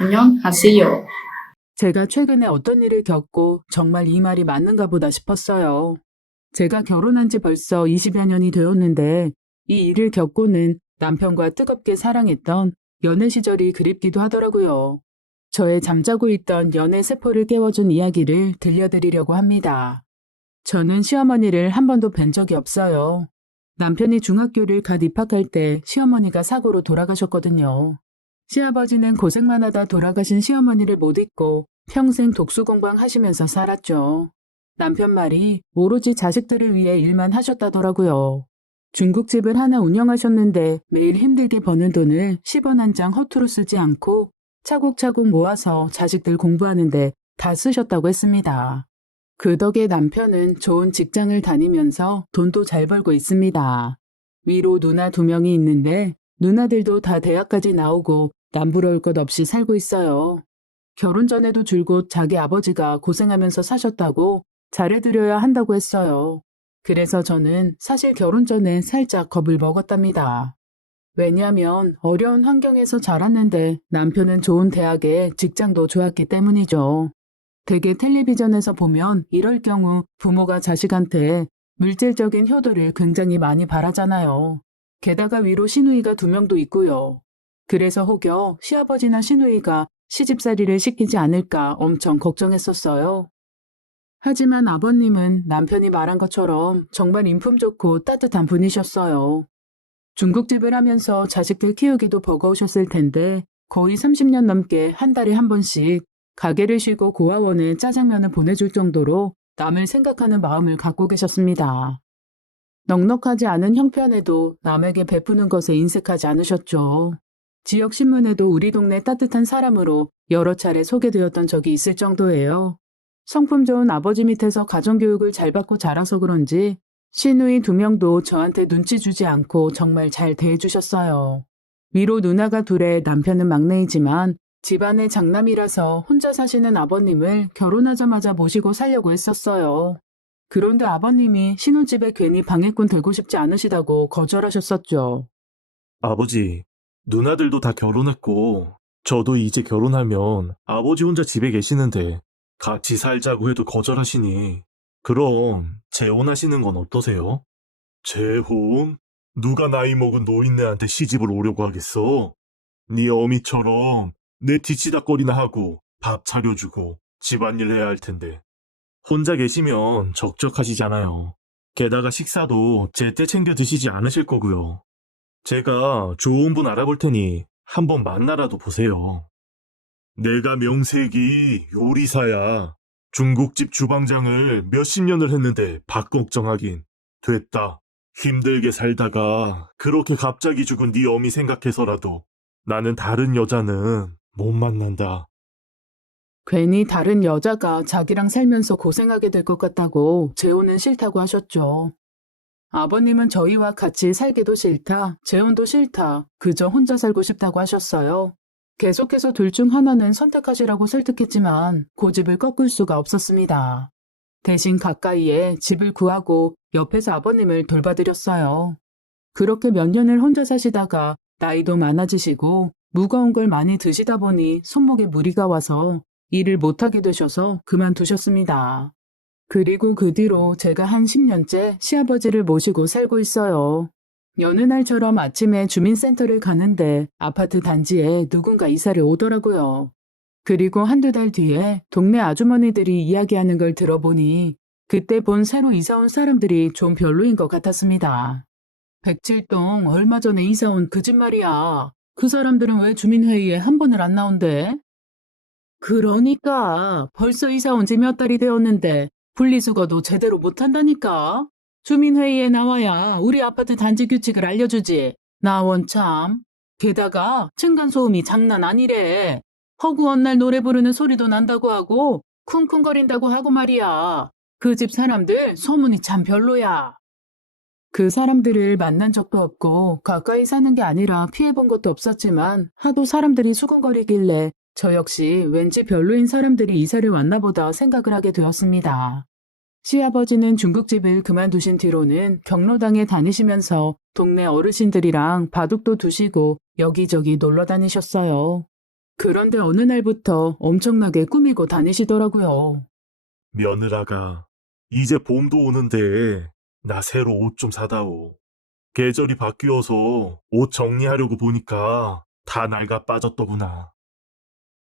안녕하세요. 제가 최근에 어떤 일을 겪고 정말 이 말이 맞는가 보다 싶었어요. 제가 결혼한 지 벌써 20여 년이 되었는데 이 일을 겪고는 남편과 뜨겁게 사랑했던 연애 시절이 그립기도 하더라고요. 저의 잠자고 있던 연애 세포를 깨워준 이야기를 들려드리려고 합니다. 저는 시어머니를 한 번도 뵌 적이 없어요. 남편이 중학교를 갓 입학할 때 시어머니가 사고로 돌아가셨거든요. 시아버지는 고생만 하다 돌아가신 시어머니를 못 잊고 평생 독수공방 하시면서 살았죠. 남편 말이 오로지 자식들을 위해 일만 하셨다더라고요. 중국집을 하나 운영하셨는데 매일 힘들게 버는 돈을 10원 한 장 허투루 쓰지 않고 차곡차곡 모아서 자식들 공부하는데 다 쓰셨다고 했습니다. 그 덕에 남편은 좋은 직장을 다니면서 돈도 잘 벌고 있습니다. 위로 누나 2명이 있는데 누나들도 다 대학까지 나오고 남부러울 것 없이 살고 있어요. 결혼 전에도 줄곧 자기 아버지가 고생하면서 사셨다고 잘해드려야 한다고 했어요. 그래서 저는 사실 결혼 전에 살짝 겁을 먹었답니다. 왜냐하면 어려운 환경에서 자랐는데 남편은 좋은 대학에 직장도 좋았기 때문이죠. 대개 텔레비전에서 보면 이럴 경우 부모가 자식한테 물질적인 효도를 굉장히 많이 바라잖아요. 게다가 위로 시누이가 2명도 있고요. 그래서 혹여 시아버지나 시누이가 시집살이를 시키지 않을까 엄청 걱정했었어요. 하지만 아버님은 남편이 말한 것처럼 정말 인품 좋고 따뜻한 분이셨어요. 중국집을 하면서 자식들 키우기도 버거우셨을 텐데 거의 30년 넘게 한 달에 한 번씩 가게를 쉬고 고아원에 짜장면을 보내줄 정도로 남을 생각하는 마음을 갖고 계셨습니다. 넉넉하지 않은 형편에도 남에게 베푸는 것에 인색하지 않으셨죠. 지역 신문에도 우리 동네 따뜻한 사람으로 여러 차례 소개되었던 적이 있을 정도예요. 성품 좋은 아버지 밑에서 가정교육을 잘 받고 자라서 그런지 시누이 2명도 저한테 눈치 주지 않고 정말 잘 대해주셨어요. 위로 누나가 둘에 남편은 막내이지만 집안의 장남이라서 혼자 사시는 아버님을 결혼하자마자 모시고 살려고 했었어요. 그런데 아버님이 신혼집에 괜히 방해꾼 들고 싶지 않으시다고 거절하셨었죠. 아버지, 누나들도 다 결혼했고, 저도 이제 결혼하면 아버지 혼자 집에 계시는데 같이 살자고 해도 거절하시니, 그럼 재혼하시는 건 어떠세요? 재혼? 누가 나이 먹은 노인네한테 시집을 오려고 하겠어? 네 어미처럼 내 뒤치다거리나 하고 밥 차려주고 집안일 해야 할 텐데. 혼자 계시면 적적하시잖아요. 게다가 식사도 제때 챙겨 드시지 않으실 거고요. 제가 좋은 분 알아볼 테니 한번 만나라도 보세요. 내가 명색이 요리사야. 중국집 주방장을 몇십 년을 했는데 밥 걱정하긴 됐다. 힘들게 살다가 그렇게 갑자기 죽은 네 어미 생각해서라도 나는 다른 여자는 못 만난다. 괜히 다른 여자가 자기랑 살면서 고생하게 될 것 같다고 재혼은 싫다고 하셨죠. 아버님은 저희와 같이 살기도 싫다, 재혼도 싫다, 그저 혼자 살고 싶다고 하셨어요. 계속해서 둘 중 하나는 선택하시라고 설득했지만 고집을 꺾을 수가 없었습니다. 대신 가까이에 집을 구하고 옆에서 아버님을 돌봐드렸어요. 그렇게 몇 년을 혼자 사시다가 나이도 많아지시고 무거운 걸 많이 드시다 보니 손목에 무리가 와서 일을 못하게 되셔서 그만두셨습니다. 그리고 그 뒤로 제가 한 10년째 시아버지를 모시고 살고 있어요. 여느 날처럼 아침에 주민센터를 가는데 아파트 단지에 누군가 이사를 오더라고요. 그리고 한두 달 뒤에 동네 아주머니들이 이야기하는 걸 들어보니 그때 본 새로 이사 온 사람들이 좀 별로인 것 같았습니다. 107동 얼마 전에 이사 온 그 집 말이야. 그 사람들은 왜 주민회의에 한 번을 안 나온대? 그러니까 벌써 이사 온 지 몇 달이 되었는데 분리수거도 제대로 못한다니까. 주민회의에 나와야 우리 아파트 단지 규칙을 알려주지. 나 원참. 게다가 층간소음이 장난 아니래. 허구한 날 노래 부르는 소리도 난다고 하고 쿵쿵거린다고 하고 말이야. 그 집 사람들 소문이 참 별로야. 그 사람들을 만난 적도 없고 가까이 사는 게 아니라 피해본 것도 없었지만 하도 사람들이 수군거리길래 저 역시 왠지 별로인 사람들이 이사를 왔나 보다 생각을 하게 되었습니다. 시아버지는 중국집을 그만두신 뒤로는 경로당에 다니시면서 동네 어르신들이랑 바둑도 두시고 여기저기 놀러 다니셨어요. 그런데 어느 날부터 엄청나게 꾸미고 다니시더라고요. 며느라가, 이제 봄도 오는데, 나 새로 옷 좀 사다오. 계절이 바뀌어서 옷 정리하려고 보니까 다 낡아 빠졌더구나.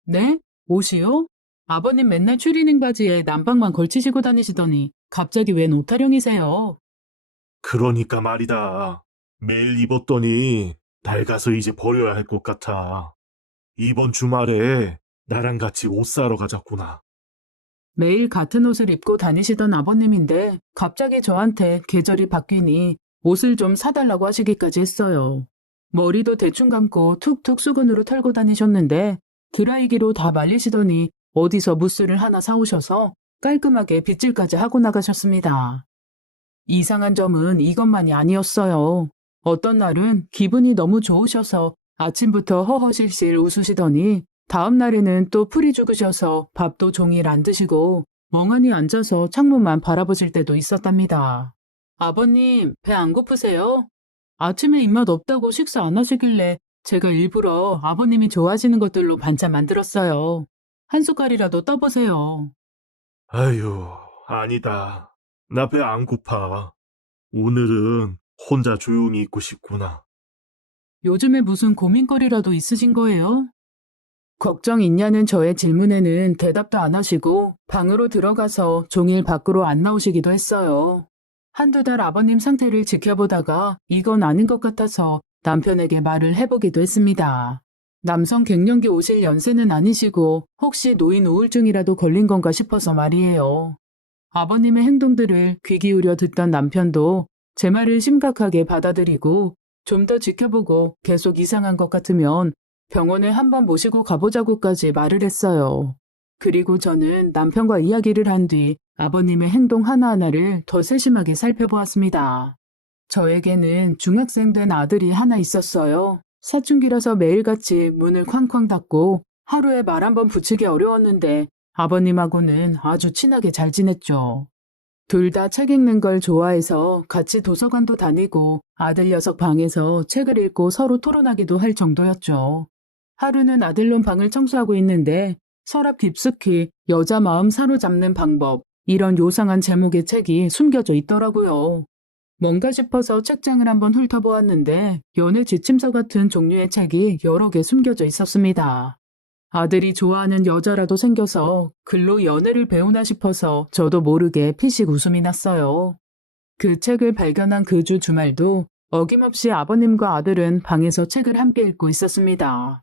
네? 옷이요? 아버님 맨날 추리닝 바지에 난방만 걸치시고 다니시더니 갑자기 웬 옷타령이세요? 그러니까 말이다. 매일 입었더니 낡아서 이제 버려야 할 것 같아. 이번 주말에 나랑 같이 옷 사러 가자꾸나. 매일 같은 옷을 입고 다니시던 아버님인데 갑자기 저한테 계절이 바뀌니 옷을 좀 사달라고 하시기까지 했어요. 머리도 대충 감고 툭툭 수건으로 털고 다니셨는데 드라이기로 다 말리시더니 어디서 무스를 하나 사오셔서 깔끔하게 빗질까지 하고 나가셨습니다. 이상한 점은 이것만이 아니었어요. 어떤 날은 기분이 너무 좋으셔서 아침부터 허허실실 웃으시더니 다음 날에는 또 풀이 죽으셔서 밥도 종일 안 드시고 멍하니 앉아서 창문만 바라보실 때도 있었답니다. 아버님, 배 안 고프세요? 아침에 입맛 없다고 식사 안 하시길래 제가 일부러 아버님이 좋아하시는 것들로 반찬 만들었어요. 한 숟갈이라도 떠보세요. 아유, 아니다. 나 배 안 고파. 오늘은 혼자 조용히 있고 싶구나. 요즘에 무슨 고민거리라도 있으신 거예요? 걱정 있냐는 저의 질문에는 대답도 안 하시고 방으로 들어가서 종일 밖으로 안 나오시기도 했어요. 한두 달 아버님 상태를 지켜보다가 이건 아닌 것 같아서 남편에게 말을 해보기도 했습니다. 남성 갱년기 오실 연세는 아니시고 혹시 노인 우울증이라도 걸린 건가 싶어서 말이에요. 아버님의 행동들을 귀 기울여 듣던 남편도 제 말을 심각하게 받아들이고 좀 더 지켜보고 계속 이상한 것 같으면 병원에 한번 모시고 가보자고까지 말을 했어요. 그리고 저는 남편과 이야기를 한 뒤 아버님의 행동 하나하나를 더 세심하게 살펴보았습니다. 저에게는 중학생 된 아들이 하나 있었어요. 사춘기라서 매일같이 문을 쾅쾅 닫고 하루에 말 한 번 붙이기 어려웠는데 아버님하고는 아주 친하게 잘 지냈죠. 둘 다 책 읽는 걸 좋아해서 같이 도서관도 다니고 아들 녀석 방에서 책을 읽고 서로 토론하기도 할 정도였죠. 하루는 아들놈 방을 청소하고 있는데 서랍 깊숙이 여자 마음 사로잡는 방법 이런 요상한 제목의 책이 숨겨져 있더라고요. 뭔가 싶어서 책장을 한번 훑어보았는데 연애 지침서 같은 종류의 책이 여러 개 숨겨져 있었습니다. 아들이 좋아하는 여자라도 생겨서 글로 연애를 배우나 싶어서 저도 모르게 피식 웃음이 났어요. 그 책을 발견한 그 주 주말도 어김없이 아버님과 아들은 방에서 책을 함께 읽고 있었습니다.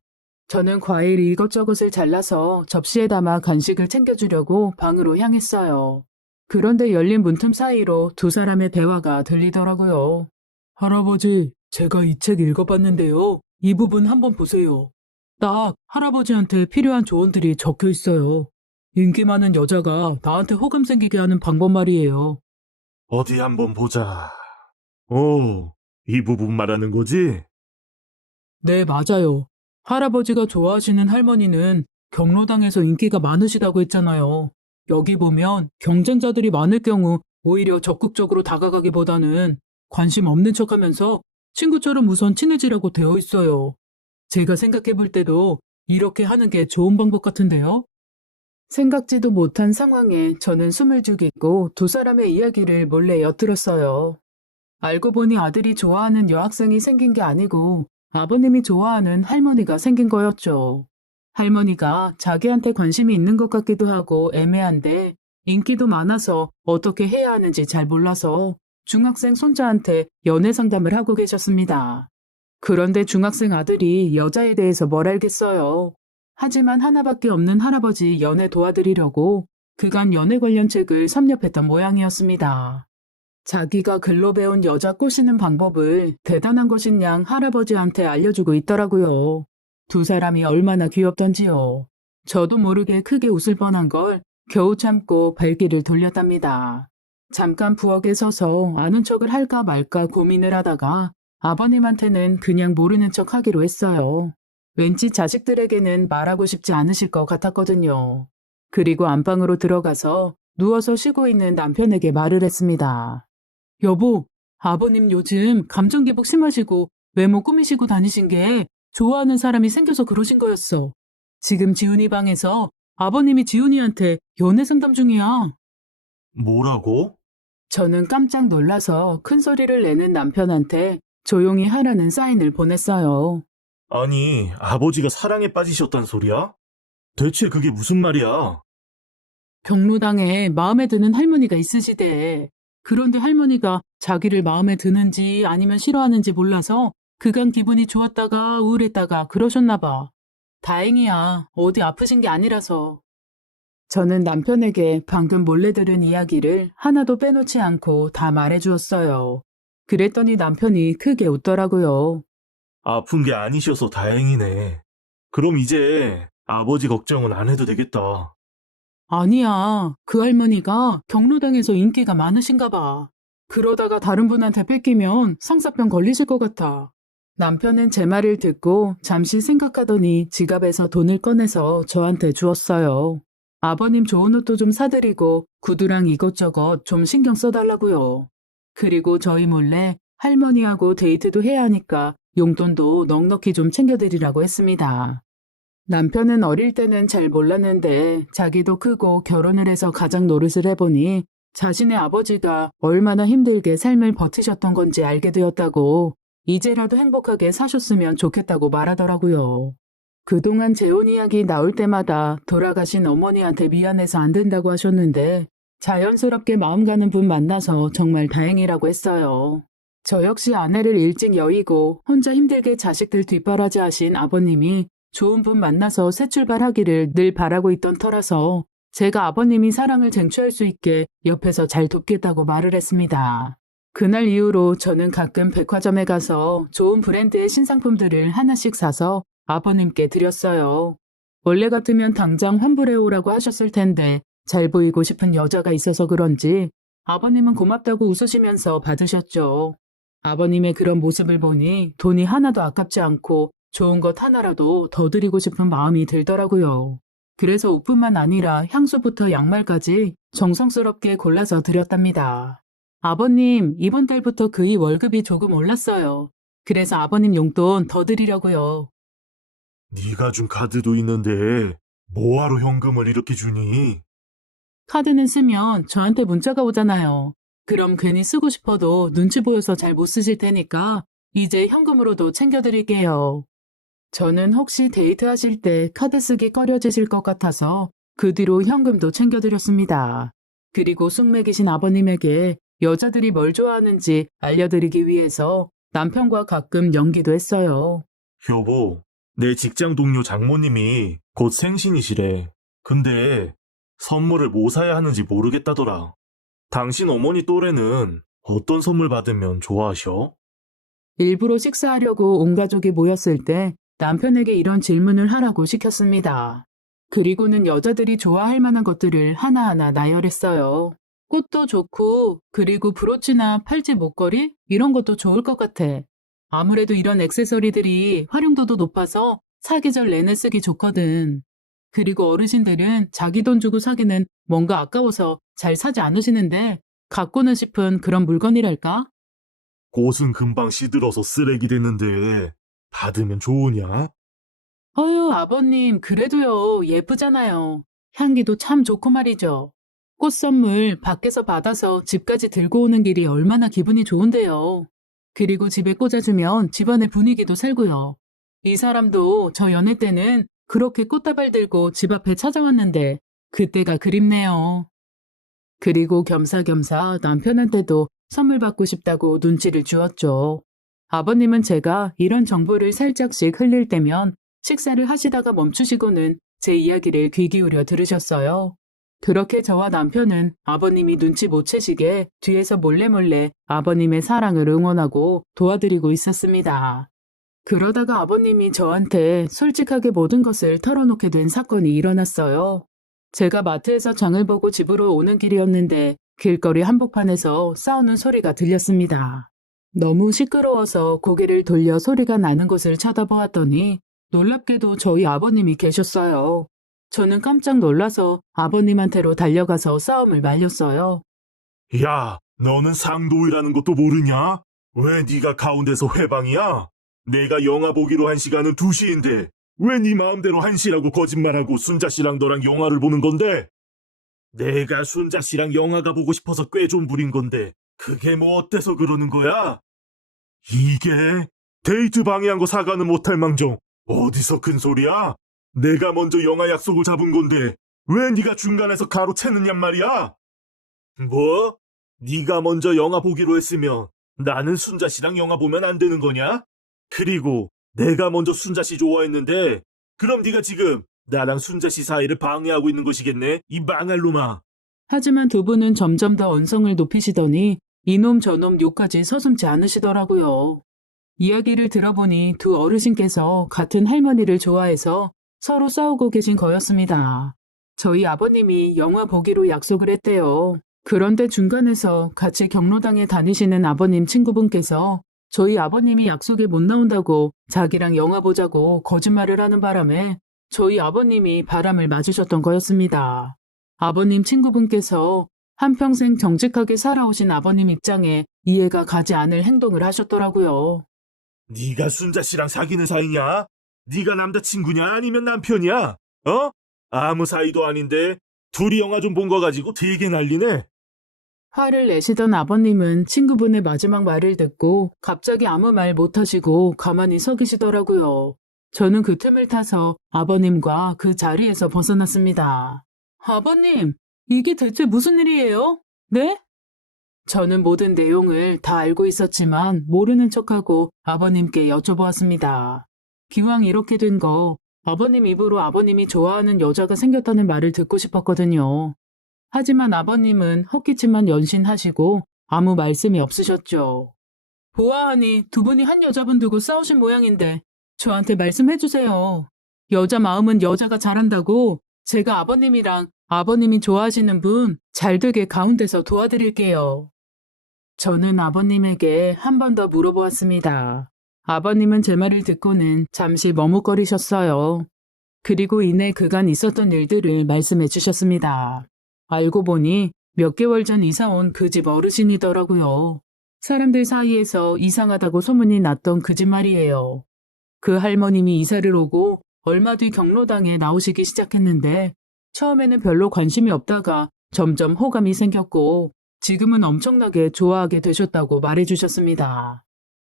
저는 과일 이것저것을 잘라서 접시에 담아 간식을 챙겨주려고 방으로 향했어요. 그런데 열린 문틈 사이로 두 사람의 대화가 들리더라고요. 할아버지, 제가 이 책 읽어봤는데요. 이 부분 한번 보세요. 딱 할아버지한테 필요한 조언들이 적혀 있어요. 인기 많은 여자가 나한테 호감 생기게 하는 방법 말이에요. 어디 한번 보자. 오, 이 부분 말하는 거지? 네, 맞아요. 할아버지가 좋아하시는 할머니는 경로당에서 인기가 많으시다고 했잖아요. 여기 보면 경쟁자들이 많을 경우 오히려 적극적으로 다가가기보다는 관심 없는 척하면서 친구처럼 우선 친해지라고 되어 있어요. 제가 생각해 볼 때도 이렇게 하는 게 좋은 방법 같은데요? 생각지도 못한 상황에 저는 숨을 죽이고 두 사람의 이야기를 몰래 엿들었어요. 알고 보니 아들이 좋아하는 여학생이 생긴 게 아니고 아버님이 좋아하는 할머니가 생긴 거였죠. 할머니가 자기한테 관심이 있는 것 같기도 하고 애매한데 인기도 많아서 어떻게 해야 하는지 잘 몰라서 중학생 손자한테 연애 상담을 하고 계셨습니다. 그런데 중학생 아들이 여자에 대해서 뭘 알겠어요. 하지만 하나밖에 없는 할아버지 연애 도와드리려고 그간 연애 관련 책을 섭렵했던 모양이었습니다. 자기가 글로 배운 여자 꼬시는 방법을 대단한 것인 양 할아버지한테 알려주고 있더라고요. 두 사람이 얼마나 귀엽던지요. 저도 모르게 크게 웃을 뻔한 걸 겨우 참고 발길을 돌렸답니다. 잠깐 부엌에 서서 아는 척을 할까 말까 고민을 하다가 아버님한테는 그냥 모르는 척 하기로 했어요. 왠지 자식들에게는 말하고 싶지 않으실 것 같았거든요. 그리고 안방으로 들어가서 누워서 쉬고 있는 남편에게 말을 했습니다. 여보, 아버님 요즘 감정 기복 심하시고 외모 꾸미시고 다니신 게 좋아하는 사람이 생겨서 그러신 거였어. 지금 지훈이 방에서 아버님이 지훈이한테 연애 상담 중이야. 뭐라고? 저는 깜짝 놀라서 큰 소리를 내는 남편한테 조용히 하라는 사인을 보냈어요. 아니, 아버지가 사랑에 빠지셨단 소리야? 대체 그게 무슨 말이야? 경로당에 마음에 드는 할머니가 있으시대. 그런데 할머니가 자기를 마음에 드는지 아니면 싫어하는지 몰라서 그간 기분이 좋았다가 우울했다가 그러셨나 봐. 다행이야. 어디 아프신 게 아니라서. 저는 남편에게 방금 몰래 들은 이야기를 하나도 빼놓지 않고 다 말해주었어요. 그랬더니 남편이 크게 웃더라고요. 아픈 게 아니셔서 다행이네. 그럼 이제 아버지 걱정은 안 해도 되겠다. 아니야. 그 할머니가 경로당에서 인기가 많으신가 봐. 그러다가 다른 분한테 뺏기면 상사병 걸리실 것 같아. 남편은 제 말을 듣고 잠시 생각하더니 지갑에서 돈을 꺼내서 저한테 주었어요. 아버님 좋은 옷도 좀 사드리고 구두랑 이것저것 좀 신경 써달라고요. 그리고 저희 몰래 할머니하고 데이트도 해야 하니까 용돈도 넉넉히 좀 챙겨드리라고 했습니다. 남편은 어릴 때는 잘 몰랐는데 자기도 크고 결혼을 해서 가장 노릇을 해보니 자신의 아버지가 얼마나 힘들게 삶을 버티셨던 건지 알게 되었다고 이제라도 행복하게 사셨으면 좋겠다고 말하더라고요. 그동안 재혼 이야기 나올 때마다 돌아가신 어머니한테 미안해서 안 된다고 하셨는데 자연스럽게 마음 가는 분 만나서 정말 다행이라고 했어요. 저 역시 아내를 일찍 여의고 혼자 힘들게 자식들 뒷바라지 하신 아버님이 좋은 분 만나서 새 출발하기를 늘 바라고 있던 터라서 제가 아버님이 사랑을 쟁취할 수 있게 옆에서 잘 돕겠다고 말을 했습니다. 그날 이후로 저는 가끔 백화점에 가서 좋은 브랜드의 신상품들을 하나씩 사서 아버님께 드렸어요. 원래 같으면 당장 환불해오라고 하셨을 텐데 잘 보이고 싶은 여자가 있어서 그런지 아버님은 고맙다고 웃으시면서 받으셨죠. 아버님의 그런 모습을 보니 돈이 하나도 아깝지 않고 좋은 것 하나라도 더 드리고 싶은 마음이 들더라고요. 그래서 옷뿐만 아니라 향수부터 양말까지 정성스럽게 골라서 드렸답니다. 아버님, 이번 달부터 그이 월급이 조금 올랐어요. 그래서 아버님 용돈 더 드리려고요. 네가 준 카드도 있는데 뭐하러 현금을 이렇게 주니? 카드는 쓰면 저한테 문자가 오잖아요. 그럼 괜히 쓰고 싶어도 눈치 보여서 잘 못 쓰실 테니까 이제 현금으로도 챙겨드릴게요. 저는 혹시 데이트하실 때 카드 쓰기 꺼려지실 것 같아서 그 뒤로 현금도 챙겨드렸습니다. 그리고 쑥맥이신 아버님에게 여자들이 뭘 좋아하는지 알려드리기 위해서 남편과 가끔 연기도 했어요. 여보, 내 직장 동료 장모님이 곧 생신이시래. 근데 선물을 뭐 사야 하는지 모르겠다더라. 당신 어머니 또래는 어떤 선물 받으면 좋아하셔? 일부러 식사하려고 온 가족이 모였을 때 남편에게 이런 질문을 하라고 시켰습니다. 그리고는 여자들이 좋아할 만한 것들을 하나하나 나열했어요. 꽃도 좋고, 그리고 브로치나 팔찌 목걸이? 이런 것도 좋을 것 같아. 아무래도 이런 액세서리들이 활용도도 높아서 사계절 내내 쓰기 좋거든. 그리고 어르신들은 자기 돈 주고 사기는 뭔가 아까워서 잘 사지 않으시는데, 갖고는 싶은 그런 물건이랄까? 꽃은 금방 시들어서 쓰레기 됐는데 받으면 좋으냐? 어휴, 아버님, 그래도요, 예쁘잖아요. 향기도 참 좋고 말이죠. 꽃 선물 밖에서 받아서 집까지 들고 오는 길이 얼마나 기분이 좋은데요. 그리고 집에 꽂아주면 집안의 분위기도 살고요. 이 사람도 저 연애 때는 그렇게 꽃다발 들고 집 앞에 찾아왔는데 그때가 그립네요. 그리고 겸사겸사 남편한테도 선물 받고 싶다고 눈치를 주었죠. 아버님은 제가 이런 정보를 살짝씩 흘릴 때면 식사를 하시다가 멈추시고는 제 이야기를 귀 기울여 들으셨어요. 그렇게 저와 남편은 아버님이 눈치 못 채시게 뒤에서 몰래 아버님의 사랑을 응원하고 도와드리고 있었습니다. 그러다가 아버님이 저한테 솔직하게 모든 것을 털어놓게 된 사건이 일어났어요. 제가 마트에서 장을 보고 집으로 오는 길이었는데 길거리 한복판에서 싸우는 소리가 들렸습니다. 너무 시끄러워서 고개를 돌려 소리가 나는 곳을 쳐다보았더니 놀랍게도 저희 아버님이 계셨어요. 저는 깜짝 놀라서 아버님한테로 달려가서 싸움을 말렸어요. 야, 너는 상도이라는 것도 모르냐? 왜 네가 가운데서 회방이야? 내가 영화 보기로 한 시간은 2시인데 왜 네 마음대로 한시라고 거짓말하고 순자 씨랑 너랑 영화를 보는 건데? 내가 순자 씨랑 영화가 보고 싶어서 꽤 좀 부린 건데 그게 뭐 어때서 그러는 거야? 이게 데이트 방해한 거 사과는 못할 망정 어디서 큰 소리야? 내가 먼저 영화 약속을 잡은 건데 왜 네가 중간에서 가로채느냔 말이야? 뭐? 네가 먼저 영화 보기로 했으면 나는 순자 씨랑 영화 보면 안 되는 거냐? 그리고 내가 먼저 순자 씨 좋아했는데 그럼 네가 지금 나랑 순자 씨 사이를 방해하고 있는 것이겠네? 이 망할 놈아. 하지만 두 분은 점점 더 언성을 높이시더니 이놈 저놈 욕까지 서슴지 않으시더라고요. 이야기를 들어보니 두 어르신께서 같은 할머니를 좋아해서 서로 싸우고 계신 거였습니다. 저희 아버님이 영화 보기로 약속을 했대요. 그런데 중간에서 같이 경로당에 다니시는 아버님 친구분께서 저희 아버님이 약속에 못 나온다고 자기랑 영화 보자고 거짓말을 하는 바람에 저희 아버님이 바람을 맞으셨던 거였습니다. 아버님 친구분께서 한평생 정직하게 살아오신 아버님 입장에 이해가 가지 않을 행동을 하셨더라고요. 네가 순자 씨랑 사귀는 사이냐? 네가 남자친구냐 아니면 남편이야? 어? 아무 사이도 아닌데 둘이 영화 좀 본 거 가지고 되게 난리네. 화를 내시던 아버님은 친구분의 마지막 말을 듣고 갑자기 아무 말 못하시고 가만히 서 계시더라고요. 저는 그 틈을 타서 아버님과 그 자리에서 벗어났습니다. 아버님, 이게 대체 무슨 일이에요? 네? 저는 모든 내용을 다 알고 있었지만 모르는 척하고 아버님께 여쭤보았습니다. 기왕 이렇게 된 거 아버님 입으로 아버님이 좋아하는 여자가 생겼다는 말을 듣고 싶었거든요. 하지만 아버님은 헛기침만 연신하시고 아무 말씀이 없으셨죠. 보아하니 두 분이 한 여자분 두고 싸우신 모양인데 저한테 말씀해주세요. 여자 마음은 여자가 잘한다고 제가 아버님이랑 아버님이 좋아하시는 분 잘 되게 가운데서 도와드릴게요. 저는 아버님에게 한 번 더 물어보았습니다. 아버님은 제 말을 듣고는 잠시 머뭇거리셨어요. 그리고 이내 그간 있었던 일들을 말씀해 주셨습니다. 알고 보니 몇 개월 전 이사 온 그 집 어르신이더라고요. 사람들 사이에서 이상하다고 소문이 났던 그 집 말이에요. 그 할머님이 이사를 오고 얼마 뒤 경로당에 나오시기 시작했는데 처음에는 별로 관심이 없다가 점점 호감이 생겼고 지금은 엄청나게 좋아하게 되셨다고 말해주셨습니다.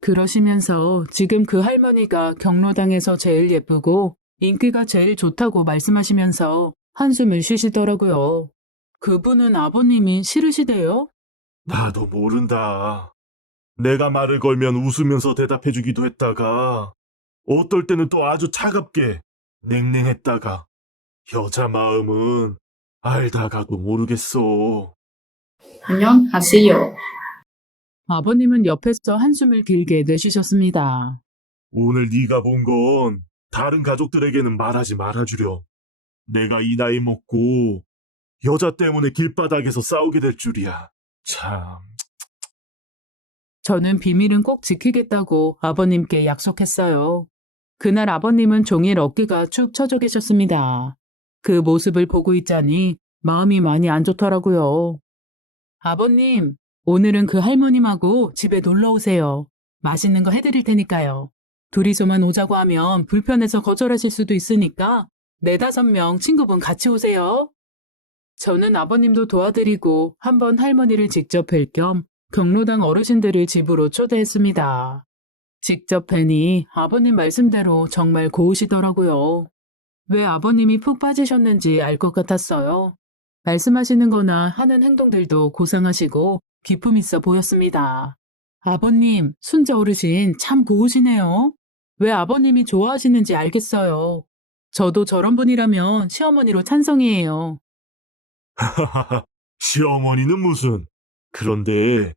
그러시면서 지금 그 할머니가 경로당에서 제일 예쁘고 인기가 제일 좋다고 말씀하시면서 한숨을 쉬시더라고요. 그분은 아버님이 싫으시대요? 나도 모른다. 내가 말을 걸면 웃으면서 대답해주기도 했다가 어떨 때는 또 아주 차갑게 냉랭했다가 여자 마음은 알다가도 모르겠어. 안녕하세요. 아버님은 옆에서 한숨을 길게 내쉬셨습니다. 오늘 네가 본 건 다른 가족들에게는 말하지 말아주렴. 내가 이 나이 먹고 여자 때문에 길바닥에서 싸우게 될 줄이야. 참. 저는 비밀은 꼭 지키겠다고 아버님께 약속했어요. 그날 아버님은 종일 어깨가 축 처져 계셨습니다. 그 모습을 보고 있자니 마음이 많이 안 좋더라고요. 아버님, 오늘은 그 할머님하고 집에 놀러 오세요. 맛있는 거 해드릴 테니까요. 둘이서만 오자고 하면 불편해서 거절하실 수도 있으니까 4~5명 친구분 같이 오세요. 저는 아버님도 도와드리고 한번 할머니를 직접 뵐 겸 경로당 어르신들을 집으로 초대했습니다. 직접 뵈니 아버님 말씀대로 정말 고우시더라고요. 왜 아버님이 푹 빠지셨는지 알 것 같았어요. 말씀하시는 거나 하는 행동들도 고상하시고 기품 있어 보였습니다. 아버님, 순자 어르신 참 고우시네요. 왜 아버님이 좋아하시는지 알겠어요. 저도 저런 분이라면 시어머니로 찬성이에요. 하하하. 시어머니는 무슨. 그런데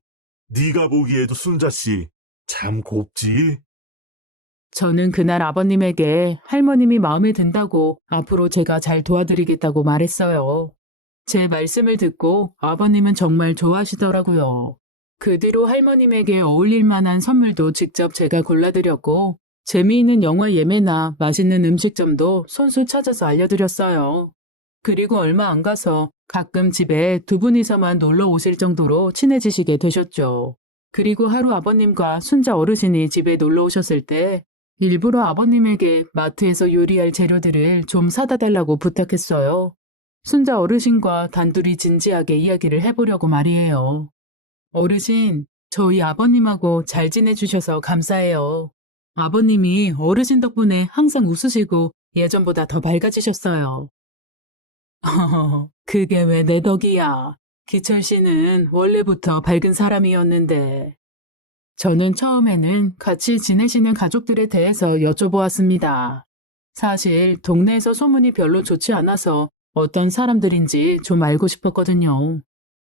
네가 보기에도 순자씨 참 곱지? 저는 그날 아버님에게 할머님이 마음에 든다고 앞으로 제가 잘 도와드리겠다고 말했어요. 제 말씀을 듣고 아버님은 정말 좋아하시더라고요. 그 뒤로 할머님에게 어울릴 만한 선물도 직접 제가 골라드렸고 재미있는 영화 예매나 맛있는 음식점도 손수 찾아서 알려드렸어요. 그리고 얼마 안 가서 가끔 집에 두 분이서만 놀러 오실 정도로 친해지시게 되셨죠. 그리고 하루 아버님과 순자 어르신이 집에 놀러 오셨을 때 일부러 아버님에게 마트에서 요리할 재료들을 좀 사다 달라고 부탁했어요. 순자 어르신과 단둘이 진지하게 이야기를 해보려고 말이에요. 어르신, 저희 아버님하고 잘 지내주셔서 감사해요. 아버님이 어르신 덕분에 항상 웃으시고 예전보다 더 밝아지셨어요. 그게 왜 내 덕이야. 기철 씨는 원래부터 밝은 사람이었는데. 저는 처음에는 같이 지내시는 가족들에 대해서 여쭤보았습니다. 사실 동네에서 소문이 별로 좋지 않아서 어떤 사람들인지 좀 알고 싶었거든요.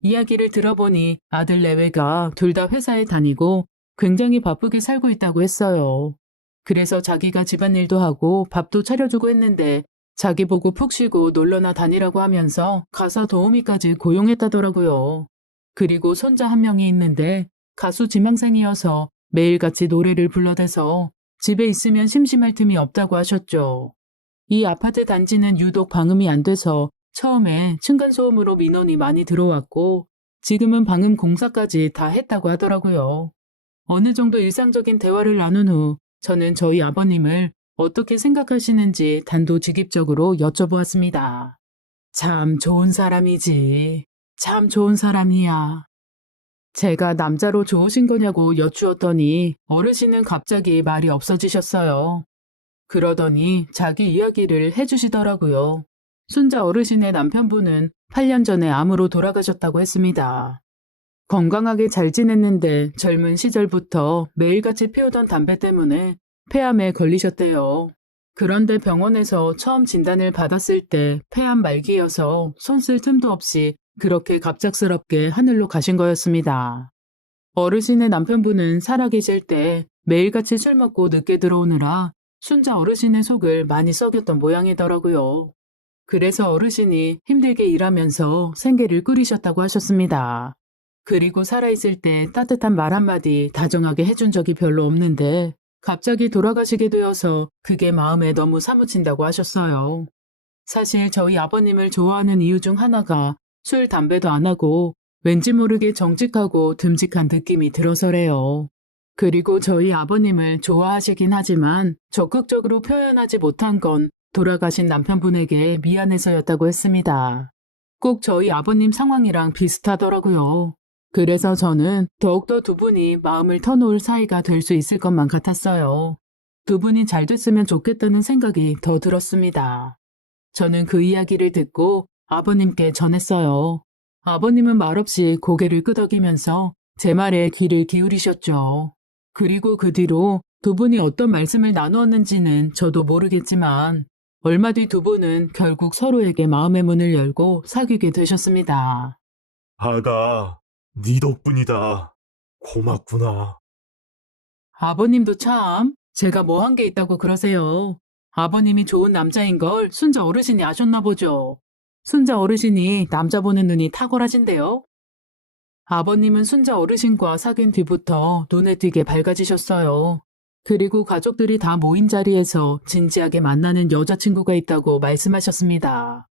이야기를 들어보니 아들 내외가 둘 다 회사에 다니고 굉장히 바쁘게 살고 있다고 했어요. 그래서 자기가 집안일도 하고 밥도 차려주고 했는데 자기 보고 푹 쉬고 놀러나 다니라고 하면서 가사 도우미까지 고용했다더라고요. 그리고 손자 한 명이 있는데 가수 지망생이어서 매일같이 노래를 불러대서 집에 있으면 심심할 틈이 없다고 하셨죠. 이 아파트 단지는 유독 방음이 안 돼서 처음에 층간소음으로 민원이 많이 들어왔고 지금은 방음 공사까지 다 했다고 하더라고요. 어느 정도 일상적인 대화를 나눈 후 저는 저희 아버님을 어떻게 생각하시는지 단도직입적으로 여쭤보았습니다. 참 좋은 사람이지. 참 좋은 사람이야. 제가 남자로 좋으신 거냐고 여쭈었더니 어르신은 갑자기 말이 없어지셨어요. 그러더니 자기 이야기를 해주시더라고요. 순자 어르신의 남편분은 8년 전에 암으로 돌아가셨다고 했습니다. 건강하게 잘 지냈는데 젊은 시절부터 매일같이 피우던 담배 때문에 폐암에 걸리셨대요. 그런데 병원에서 처음 진단을 받았을 때 폐암 말기여서 손 쓸 틈도 없이 그렇게 갑작스럽게 하늘로 가신 거였습니다. 어르신의 남편분은 살아계실 때 매일같이 술 먹고 늦게 들어오느라 순자 어르신의 속을 많이 썩였던 모양이더라고요. 그래서 어르신이 힘들게 일하면서 생계를 꾸리셨다고 하셨습니다. 그리고 살아있을 때 따뜻한 말 한마디 다정하게 해준 적이 별로 없는데 갑자기 돌아가시게 되어서 그게 마음에 너무 사무친다고 하셨어요. 사실 저희 아버님을 좋아하는 이유 중 하나가 술, 담배도 안 하고 왠지 모르게 정직하고 듬직한 느낌이 들어서래요. 그리고 저희 아버님을 좋아하시긴 하지만 적극적으로 표현하지 못한 건 돌아가신 남편분에게 미안해서였다고 했습니다. 꼭 저희 아버님 상황이랑 비슷하더라고요. 그래서 저는 더욱더 두 분이 마음을 터놓을 사이가 될 수 있을 것만 같았어요. 두 분이 잘 됐으면 좋겠다는 생각이 더 들었습니다. 저는 그 이야기를 듣고 아버님께 전했어요. 아버님은 말없이 고개를 끄덕이면서 제 말에 귀를 기울이셨죠. 그리고 그 뒤로 두 분이 어떤 말씀을 나누었는지는 저도 모르겠지만 얼마 뒤 두 분은 결국 서로에게 마음의 문을 열고 사귀게 되셨습니다. 아가, 네 덕분이다. 고맙구나. 아버님도 참 제가 뭐 한 게 있다고 그러세요. 아버님이 좋은 남자인 걸 순자 어르신이 아셨나 보죠. 순자 어르신이 남자 보는 눈이 탁월하신데요. 아버님은 순자 어르신과 사귄 뒤부터 눈에 띄게 밝아지셨어요. 그리고 가족들이 다 모인 자리에서 진지하게 만나는 여자친구가 있다고 말씀하셨습니다.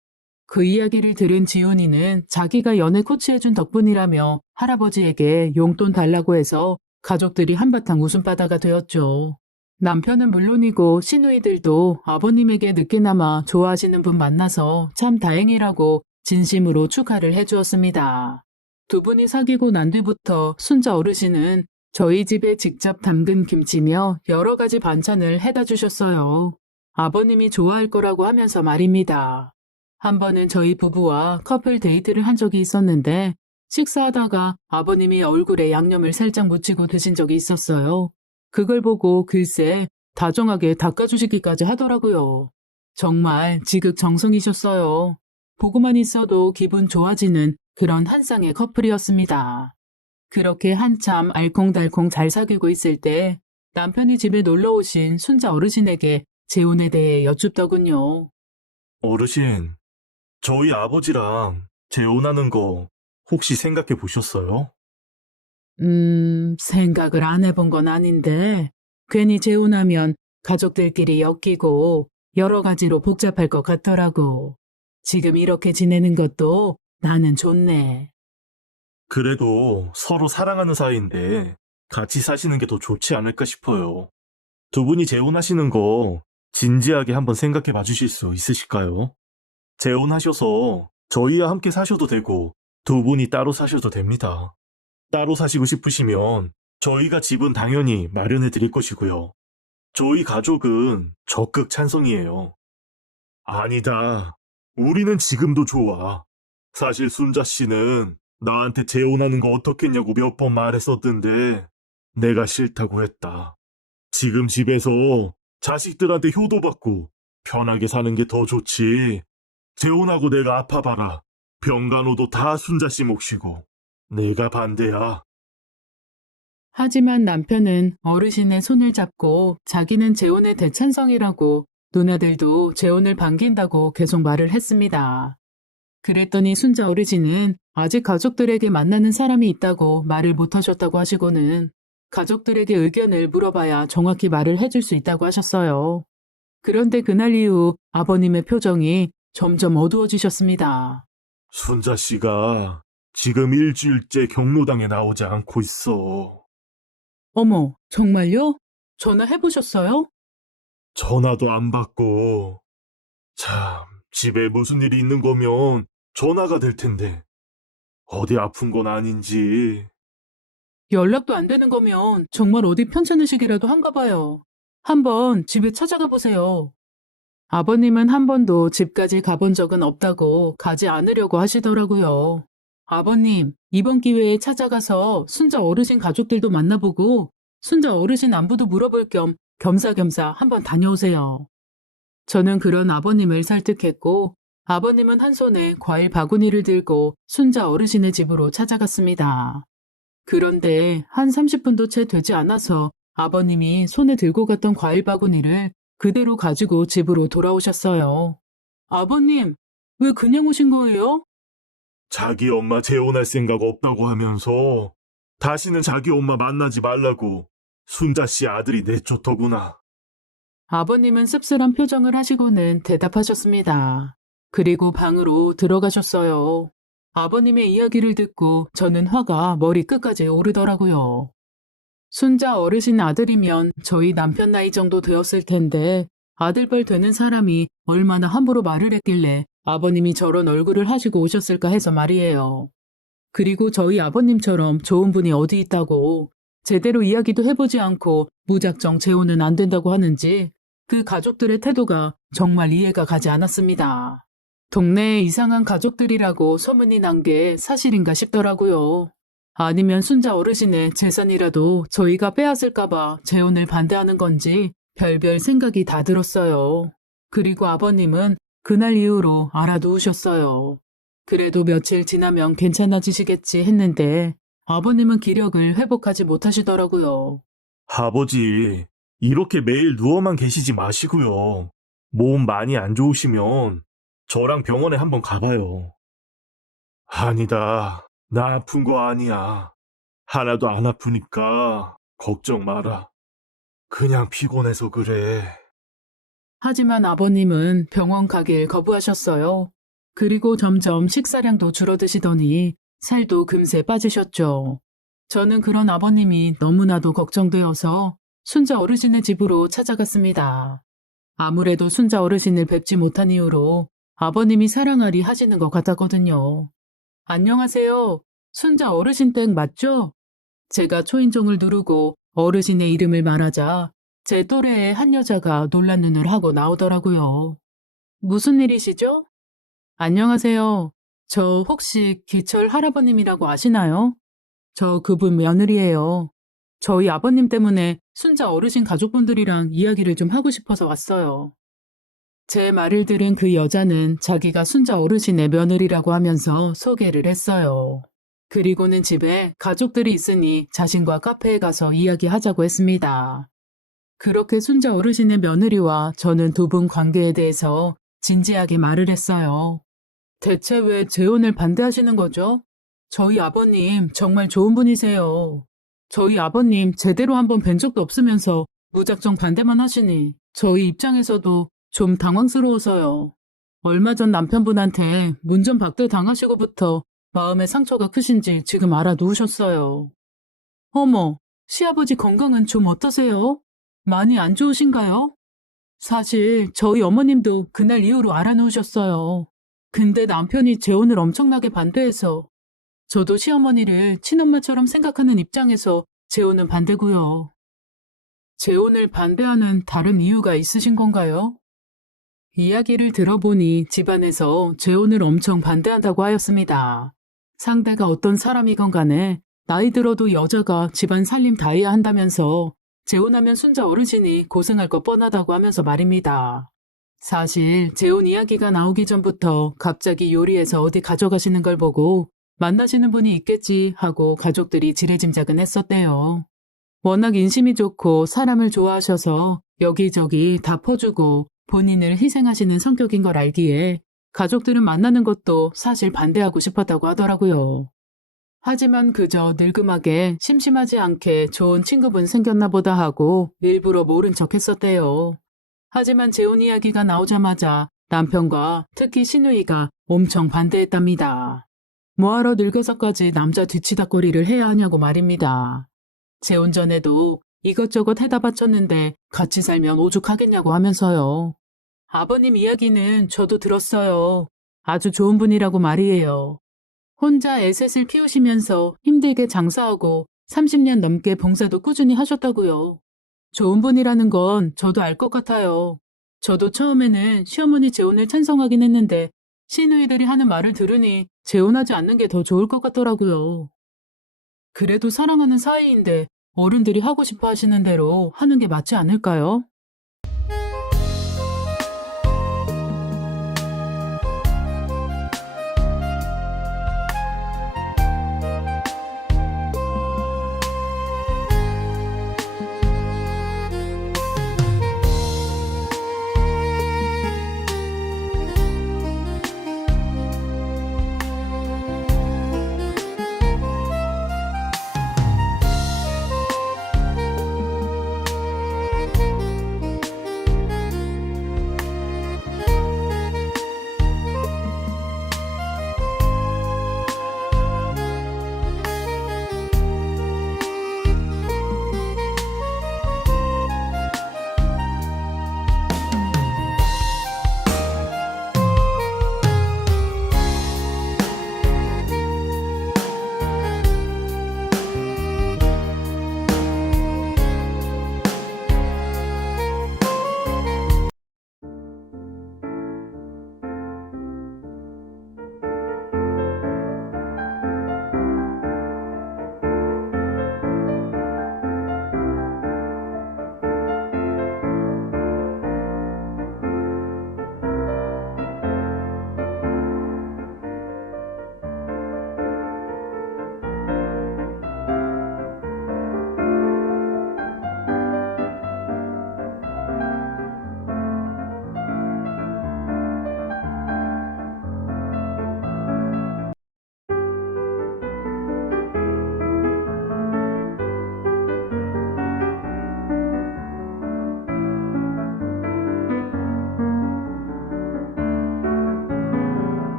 그 이야기를 들은 지훈이는 자기가 연애 코치해준 덕분이라며 할아버지에게 용돈 달라고 해서 가족들이 한바탕 웃음바다가 되었죠. 남편은 물론이고 시누이들도 아버님에게 늦게나마 좋아하시는 분 만나서 참 다행이라고 진심으로 축하를 해주었습니다. 두 분이 사귀고 난 뒤부터 순자 어르신은 저희 집에 직접 담근 김치며 여러 가지 반찬을 해다 주셨어요. 아버님이 좋아할 거라고 하면서 말입니다. 한 번은 저희 부부와 커플 데이트를 한 적이 있었는데 식사하다가 아버님이 얼굴에 양념을 살짝 묻히고 드신 적이 있었어요. 그걸 보고 글쎄 다정하게 닦아주시기까지 하더라고요. 정말 지극정성이셨어요. 보고만 있어도 기분 좋아지는 그런 한 쌍의 커플이었습니다. 그렇게 한참 알콩달콩 잘 사귀고 있을 때 남편이 집에 놀러 오신 순자 어르신에게 재혼에 대해 여쭙더군요. 어르신, 저희 아버지랑 재혼하는 거 혹시 생각해 보셨어요? 생각을 안 해본 건 아닌데 괜히 재혼하면 가족들끼리 엮이고 여러 가지로 복잡할 것 같더라고. 지금 이렇게 지내는 것도 나는 좋네. 그래도 서로 사랑하는 사이인데 같이 사시는 게 더 좋지 않을까 싶어요. 두 분이 재혼하시는 거 진지하게 한번 생각해 봐 주실 수 있으실까요? 재혼하셔서 저희와 함께 사셔도 되고 두 분이 따로 사셔도 됩니다. 따로 사시고 싶으시면 저희가 집은 당연히 마련해 드릴 것이고요. 저희 가족은 적극 찬성이에요. 아니다. 우리는 지금도 좋아. 사실 순자 씨는 나한테 재혼하는 거 어떻겠냐고 몇 번 말했었던데 내가 싫다고 했다. 지금 집에서 자식들한테 효도받고 편하게 사는 게 더 좋지. 재혼하고 내가 아파봐라. 병간호도 다 순자 씨 몫이고. 내가 반대야. 하지만 남편은 어르신의 손을 잡고 자기는 재혼에 대찬성이라고 누나들도 재혼을 반긴다고 계속 말을 했습니다. 그랬더니 순자 어르신은 아직 가족들에게 만나는 사람이 있다고 말을 못하셨다고 하시고는 가족들에게 의견을 물어봐야 정확히 말을 해줄 수 있다고 하셨어요. 그런데 그날 이후 아버님의 표정이 점점 어두워지셨습니다. 순자 씨가 지금 일주일째 경로당에 나오지 않고 있어. 어머, 정말요? 전화해보셨어요? 전화도 안 받고. 참, 집에 무슨 일이 있는 거면 전화가 될 텐데. 어디 아픈 건 아닌지. 연락도 안 되는 거면 정말 어디 편찮으시기라도 한가 봐요. 한번 집에 찾아가 보세요. 아버님은 한 번도 집까지 가본 적은 없다고 가지 않으려고 하시더라고요. 아버님, 이번 기회에 찾아가서 순자 어르신 가족들도 만나보고 순자 어르신 안부도 물어볼 겸 겸사겸사 한번 다녀오세요. 저는 그런 아버님을 설득했고 아버님은 한 손에 과일 바구니를 들고 순자 어르신의 집으로 찾아갔습니다. 그런데 한 30분도 채 되지 않아서 아버님이 손에 들고 갔던 과일 바구니를 그대로 가지고 집으로 돌아오셨어요. 아버님, 왜 그냥 오신 거예요? 자기 엄마 재혼할 생각 없다고 하면서 다시는 자기 엄마 만나지 말라고 순자 씨 아들이 내쫓더구나. 아버님은 씁쓸한 표정을 하시고는 대답하셨습니다. 그리고 방으로 들어가셨어요. 아버님의 이야기를 듣고 저는 화가 머리 끝까지 오르더라고요. 순자 어르신 아들이면 저희 남편 나이 정도 되었을 텐데 아들뻘 되는 사람이 얼마나 함부로 말을 했길래 아버님이 저런 얼굴을 하시고 오셨을까 해서 말이에요. 그리고 저희 아버님처럼 좋은 분이 어디 있다고 제대로 이야기도 해보지 않고 무작정 재혼은 안 된다고 하는지 그 가족들의 태도가 정말 이해가 가지 않았습니다. 동네에 이상한 가족들이라고 소문이 난 게 사실인가 싶더라고요. 아니면 순자 어르신의 재산이라도 저희가 빼앗을까봐 재혼을 반대하는 건지 별별 생각이 다 들었어요. 그리고 아버님은 그날 이후로 알아두우셨어요. 그래도 며칠 지나면 괜찮아지시겠지 했는데 아버님은 기력을 회복하지 못하시더라고요. 아버지, 이렇게 매일 누워만 계시지 마시고요. 몸 많이 안 좋으시면 저랑 병원에 한번 가봐요. 아니다. 나 아픈 거 아니야. 하나도 안 아프니까 걱정 마라. 그냥 피곤해서 그래. 하지만 아버님은 병원 가길 거부하셨어요. 그리고 점점 식사량도 줄어드시더니 살도 금세 빠지셨죠. 저는 그런 아버님이 너무나도 걱정되어서 순자 어르신의 집으로 찾아갔습니다. 아무래도 순자 어르신을 뵙지 못한 이유로 아버님이 사랑아리 하시는 것 같았거든요. 안녕하세요. 순자 어르신 댁 맞죠? 제가 초인종을 누르고 어르신의 이름을 말하자 제 또래의 한 여자가 놀란 눈을 하고 나오더라고요. 무슨 일이시죠? 안녕하세요. 저 혹시 기철 할아버님이라고 아시나요? 저 그분 며느리예요. 저희 아버님 때문에 순자 어르신 가족분들이랑 이야기를 좀 하고 싶어서 왔어요. 제 말을 들은 그 여자는 자기가 순자 어르신의 며느리라고 하면서 소개를 했어요. 그리고는 집에 가족들이 있으니 자신과 카페에 가서 이야기하자고 했습니다. 그렇게 순자 어르신의 며느리와 저는 두 분 관계에 대해서 진지하게 말을 했어요. 대체 왜 재혼을 반대하시는 거죠? 저희 아버님 정말 좋은 분이세요. 저희 아버님 제대로 한번 뵌 적도 없으면서 무작정 반대만 하시니 저희 입장에서도 좀 당황스러워서요. 얼마 전 남편분한테 문전박대 당하시고부터 마음의 상처가 크신지 지금 알아두셨어요. 어머, 시아버지 건강은 좀 어떠세요? 많이 안 좋으신가요? 사실 저희 어머님도 그날 이후로 알아놓으셨어요. 근데 남편이 재혼을 엄청나게 반대해서 저도 시어머니를 친엄마처럼 생각하는 입장에서 재혼은 반대고요. 재혼을 반대하는 다른 이유가 있으신 건가요? 이야기를 들어보니 집안에서 재혼을 엄청 반대한다고 하였습니다. 상대가 어떤 사람이건 간에 나이 들어도 여자가 집안 살림 다 해야 한다면서 재혼하면 순자 어르신이 고생할 거 뻔하다고 하면서 말입니다. 사실 재혼 이야기가 나오기 전부터 갑자기 요리해서 어디 가져가시는 걸 보고 만나시는 분이 있겠지 하고 가족들이 지레짐작은 했었대요. 워낙 인심이 좋고 사람을 좋아하셔서 여기저기 다 퍼주고 본인을 희생하시는 성격인 걸 알기에 가족들은 만나는 것도 사실 반대하고 싶었다고 하더라고요. 하지만 그저 늙음하게 심심하지 않게 좋은 친구분 생겼나 보다 하고 일부러 모른 척 했었대요. 하지만 재혼 이야기가 나오자마자 남편과 특히 시누이가 엄청 반대했답니다. 뭐하러 늙어서까지 남자 뒤치다꺼리를 해야 하냐고 말입니다. 재혼 전에도 이것저것 해다 바쳤는데 같이 살면 오죽하겠냐고 하면서요. 아버님 이야기는 저도 들었어요. 아주 좋은 분이라고 말이에요. 혼자 애셋을 키우시면서 힘들게 장사하고 30년 넘게 봉사도 꾸준히 하셨다고요. 좋은 분이라는 건 저도 알 것 같아요. 저도 처음에는 시어머니 재혼을 찬성하긴 했는데 시누이들이 하는 말을 들으니 재혼하지 않는 게 더 좋을 것 같더라고요. 그래도 사랑하는 사이인데 어른들이 하고 싶어 하시는 대로 하는 게 맞지 않을까요?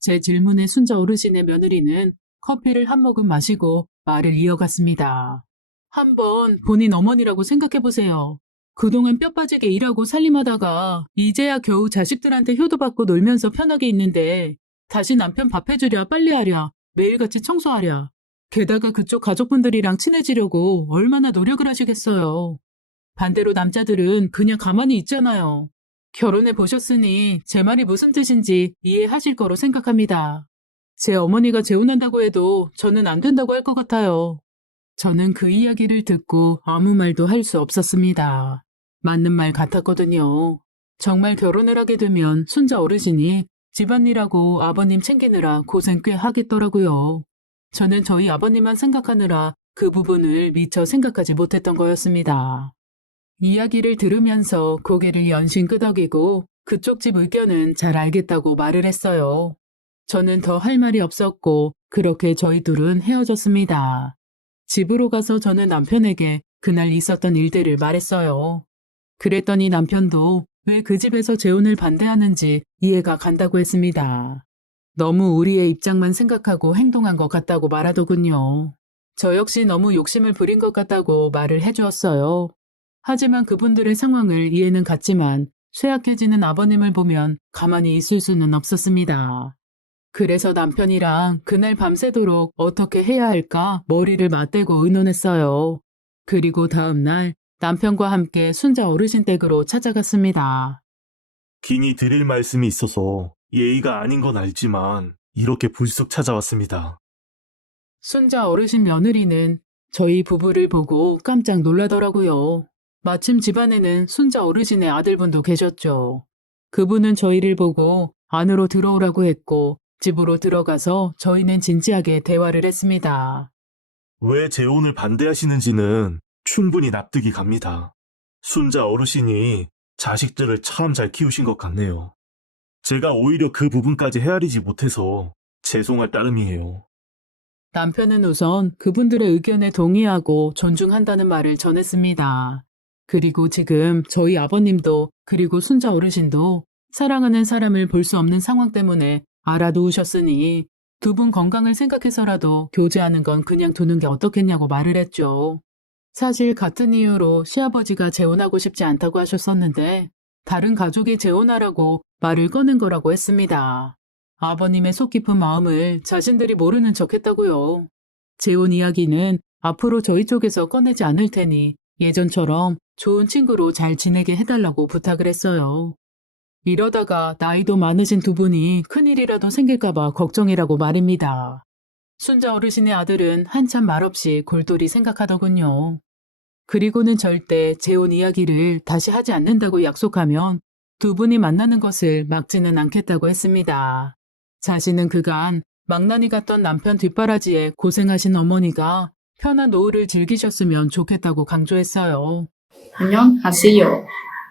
제 질문에 순자 어르신의 며느리는 커피를 한 모금 마시고 말을 이어갔습니다. 한번 본인 어머니라고 생각해보세요. 그동안 뼈 빠지게 일하고 살림하다가 이제야 겨우 자식들한테 효도받고 놀면서 편하게 있는데 다시 남편 밥 해주랴 빨래하랴 매일같이 청소하랴. 게다가 그쪽 가족분들이랑 친해지려고 얼마나 노력을 하시겠어요. 반대로 남자들은 그냥 가만히 있잖아요. 결혼해 보셨으니 제 말이 무슨 뜻인지 이해하실 거로 생각합니다. 제 어머니가 재혼한다고 해도 저는 안 된다고 할 것 같아요. 저는 그 이야기를 듣고 아무 말도 할 수 없었습니다. 맞는 말 같았거든요. 정말 결혼을 하게 되면 순자 어르신이 집안일하고 아버님 챙기느라 고생 꽤 하겠더라고요. 저는 저희 아버님만 생각하느라 그 부분을 미처 생각하지 못했던 거였습니다. 이야기를 들으면서 고개를 연신 끄덕이고 그쪽 집 의견은 잘 알겠다고 말을 했어요. 저는 더 할 말이 없었고 그렇게 저희 둘은 헤어졌습니다. 집으로 가서 저는 남편에게 그날 있었던 일들을 말했어요. 그랬더니 남편도 왜 그 집에서 재혼을 반대하는지 이해가 간다고 했습니다. 너무 우리의 입장만 생각하고 행동한 것 같다고 말하더군요. 저 역시 너무 욕심을 부린 것 같다고 말을 해주었어요. 하지만 그분들의 상황을 이해는 갔지만 쇠약해지는 아버님을 보면 가만히 있을 수는 없었습니다. 그래서 남편이랑 그날 밤새도록 어떻게 해야 할까 머리를 맞대고 의논했어요. 그리고 다음 날 남편과 함께 순자 어르신 댁으로 찾아갔습니다. 긴히 드릴 말씀이 있어서 예의가 아닌 건 알지만 이렇게 불쑥 찾아왔습니다. 순자 어르신 며느리는 저희 부부를 보고 깜짝 놀라더라고요. 마침 집안에는 순자 어르신의 아들분도 계셨죠. 그분은 저희를 보고 안으로 들어오라고 했고 집으로 들어가서 저희는 진지하게 대화를 했습니다. 왜 재혼을 반대하시는지는 충분히 납득이 갑니다. 순자 어르신이 자식들을 참 잘 키우신 것 같네요. 제가 오히려 그 부분까지 헤아리지 못해서 죄송할 따름이에요. 남편은 우선 그분들의 의견에 동의하고 존중한다는 말을 전했습니다. 그리고 지금 저희 아버님도 그리고 순자 어르신도 사랑하는 사람을 볼 수 없는 상황 때문에 알아두셨으니 두 분 건강을 생각해서라도 교제하는 건 그냥 두는 게 어떻겠냐고 말을 했죠. 사실 같은 이유로 시아버지가 재혼하고 싶지 않다고 하셨었는데 다른 가족이 재혼하라고 말을 꺼낸 거라고 했습니다. 아버님의 속 깊은 마음을 자신들이 모르는 척 했다고요. 재혼 이야기는 앞으로 저희 쪽에서 꺼내지 않을 테니 예전처럼 좋은 친구로 잘 지내게 해달라고 부탁을 했어요. 이러다가 나이도 많으신 두 분이 큰일이라도 생길까봐 걱정이라고 말입니다. 순자 어르신의 아들은 한참 말없이 골똘히 생각하더군요. 그리고는 절대 재혼 이야기를 다시 하지 않는다고 약속하면 두 분이 만나는 것을 막지는 않겠다고 했습니다. 자신은 그간 망나니 같던 남편 뒷바라지에 고생하신 어머니가 편한 노후를 즐기셨으면 좋겠다고 강조했어요. 안녕하세요.